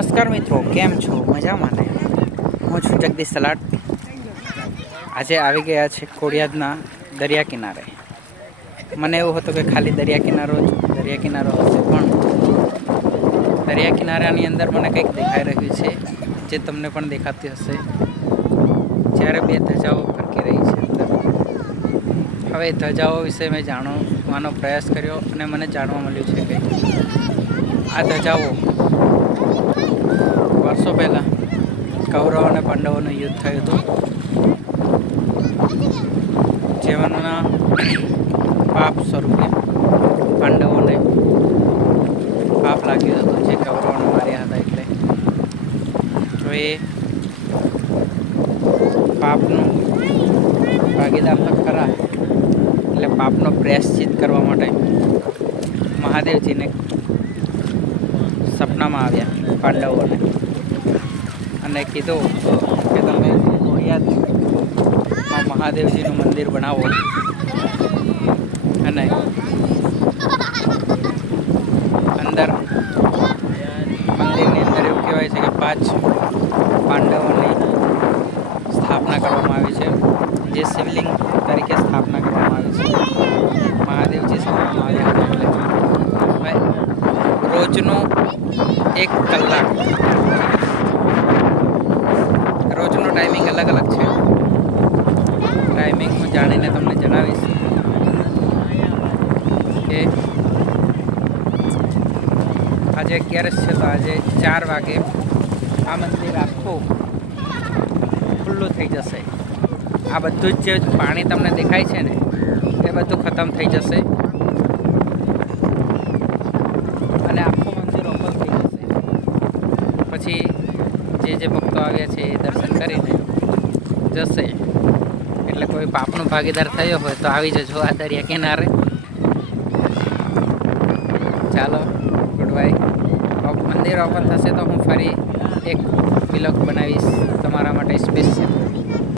નમસ્કાર મિત્રો, કેમ છો? મજામાં ને? હું છું જગદીશ સલાટ. આજે આવી ગયા છે ખોડિયાદના દરિયા કિનારે. મને એવું હતું કે ખાલી દરિયા કિનારો હશે, પણ દરિયા કિનારાની અંદર મને કંઈક દેખાઈ રહ્યું છે, જે તમને પણ દેખાતી હશે. જ્યારે બે ધજાઓ ફરકી રહી છે અંદર. હવે ધજાઓ વિશે મેં જાણવાનો પ્રયાસ કર્યો અને મને જાણવા મળ્યું છે કે આ ધજાઓ વર્ષો પહેલાં કૌરવ અને પાંડવોનું યુદ્ધ થયું હતું, જેમના પાપ સ્વરૂપે પાંડવોને પાપ લાગ્યું હતું, જે કૌરવોને માર્યા હતા. એટલે તો એ પાપનું ભાગીદાર તો ખરા, એટલે પાપનો પ્રાયશ્ચિત કરવા માટે મહાદેવજીને સપનામાં આવ્યા પાંડવોને અને કીધું કે તમે ખોડિયાદમાં મહાદેવજીનું મંદિર બનાવો અને અંદર મંદિરની અંદર એવું કહેવાય છે કે 5 પાંડવોની સ્થાપના કરવામાં આવી છે, જે શિવલિંગ તરીકે સ્થાપના કરવામાં આવી છે. મહાદેવજી સપનામાં આવ્યા હતા. એટલે રોજનું 1 કલાક, રોજનો ટાઈમિંગ અલગ અલગ છે. ટાઈમિંગ હું જાણીને તમને જણાવીશ કે આજે 11 છે, તો આજે 4 વાગે આ મંદિર આખું ખુલ્લું થઈ જશે. આ બધું જ જે પાણી તમને દેખાય છે ને, એ બધું ખતમ થઈ જશે અને આખું મંદિર ઓપન થઈ જશે. પછી જે ભક્તો આવ્યા છે એ દર્શન કરીને જશે. એટલે કોઈ પાપનો ભાગીદાર થયો હોય તો આવી જજો આ દરિયા કિનારે. ચાલો, ગુડ બાય. મંદિર ઓપન થશે તો હું ફરી એક વિલોગ બનાવીશ તમારા માટે સ્પેશિયલ.